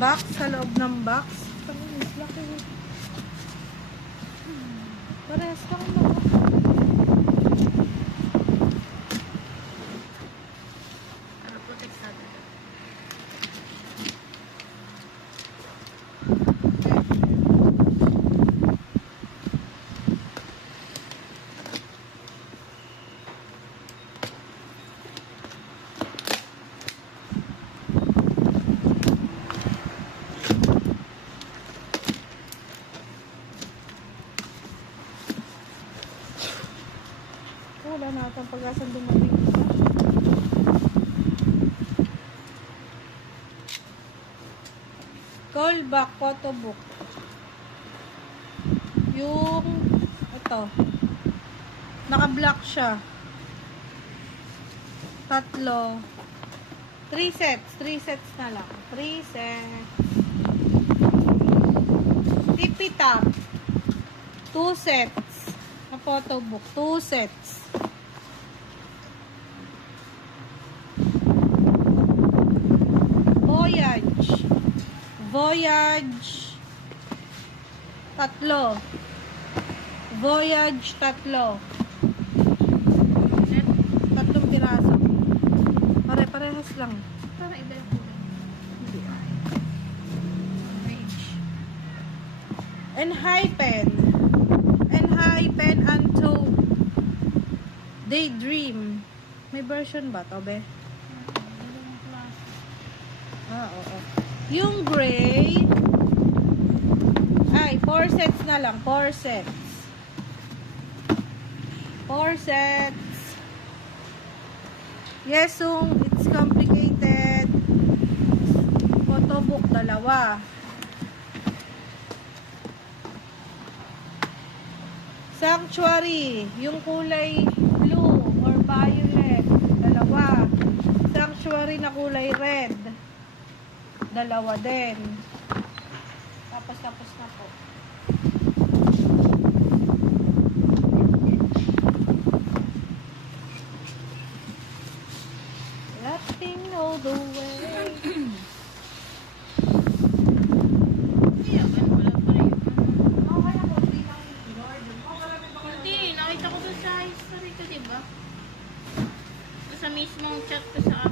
box sa loob ng box. Laki. Parehas lang mo. Para protektado. Wala natin pag-asang dumating. Callback photo book. Yung ito. Naka-block siya. 3. 3 sets. 3 sets na lang. 3 sets. Tippy top. 2 sets. Na photo book. 2 sets. Voyage 3. Voyage 3. 3 piraso. Pare-parehas lang. Para iba yung kulay. Orange. Enhypen Untold Daydream. May version ba to, be? Oo. Yung gray, ay, 4 sets na lang. 4 sets. 4 sets. Yesung, it's complicated. Photo book, 2. Sanctuary, yung kulay blue or violet, 2. Sanctuary na kulay red, 2 din. Tapos na po. Laughing all the way. Hindi, nakita ko doon sa history ko, diba? Sa mismong chat ko sa